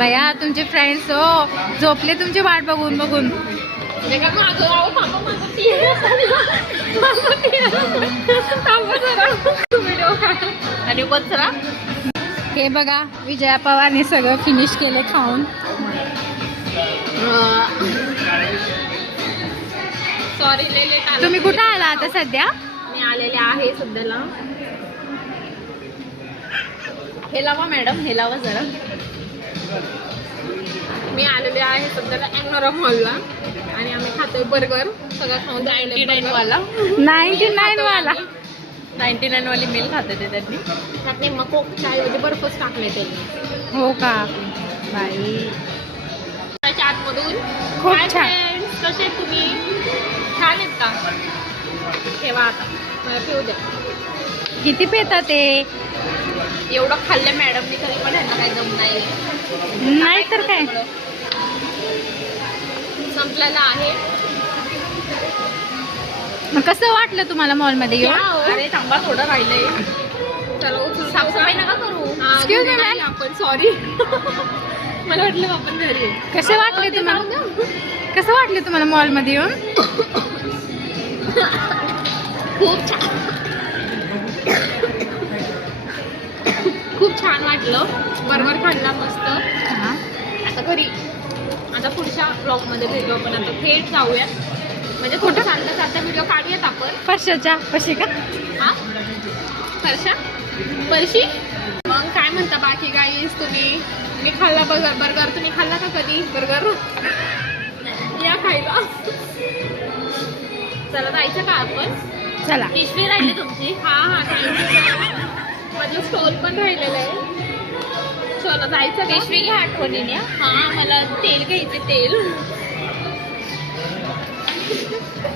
भैया तुमचे फ्रेंड्स हो झोपले तुमची वाट बघून बघून. आणि बचरा हे बघा विजया पवारने सगळं फिनिश केलं खाऊन. सॉरी लय लेट आले. तुम्ही कुठं आला आता सध्या? मी आलेले आहे सध्याला. हे लावा मॅडम, हे लावा जरा. मी आलेले आहे सध्याला अॅग्नोरा मॉलला आणि आम्ही खातोय बर्गर. सगळं खाऊन 99 वाला 99 वाला 99 वाली मिल खाते ते त्यांनी. त्यात मग कोक चायऐवजी बर्फच टाकले त्यांनी. हो का बाई त्याच्या आतमधून खूप Hi छान. friends, कसे आहेत तुम्ही? छान आहेत का? ठेवा आता मला पिऊ द्या. किती पेता ते? एवढं खाल्लं मॅडमनी तरी पण ह्यांना काही दम नाही. नाही तर काय. संपलेला आहे. मग कसं वाटलं तुम्हाला मॉलमध्ये येऊन? अरे थांबा थोडं राहिलंय. चला उचलून साफसफाई नका करू. Excuse me, ma'am. आपण सॉरी. मला वाटलं आपण घरी आहे. कसे वाटले तुम्हाला? कसं वाटले तुम्हाला मॉलमध्ये येऊन? खूप छान. खूप छान वाटलं. बर्गर खाल्ला मस्त. हां. आता घरी आता पुढच्या ब्लॉगमध्ये भेटू आपण. आता थेट जाऊयात. म्हणजे कुठं चालता चालता व्हिडिओ काढूयात आपण. फरशाच्या पशी का? हा परशा परशी. मग काय म्हणता बाकी गाईस तुम्ही? मी खाल्ला बर्गर. तुम्ही खाल्ला का कधी बर्गर? या खायला. चला जायचं का आपण? चला. पिशवी राहिली तुमची? हा थँक्यू. माझं स्टॉल पण राहिलेलं आहे. चला जायचं. पिशवी घ्या आठवणीने. हा मला तेल घ्यायचे तेल.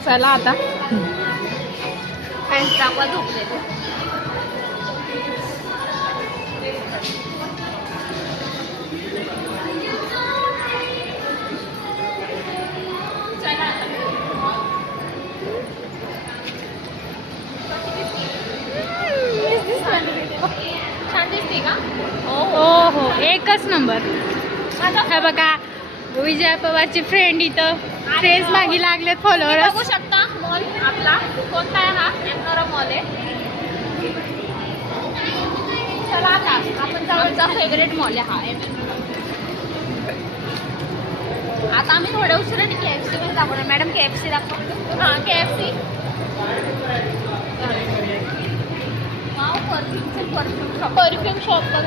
चला आता. पॅन्ट टाकवा झोपले. छान दिसते का? हो हो एकच नंबर. हे बघा विजया पवारची फ्रेंड इथं फ्रेंड्स मागे लागलेत तुम्ही फॉलोअर्स. बघू शकता मॉल आपला कोणता आहे. हा अॅग्नोरा मॉल आहे. चला आता आपण आमचा फेवरेट मॉल आहे हा. आता आम्ही थोड्या उशिराने KFC मध्ये दाखवणार. मॅडम KFC दाखवा. हां KFC. परफ्यूम शॉप बघायला.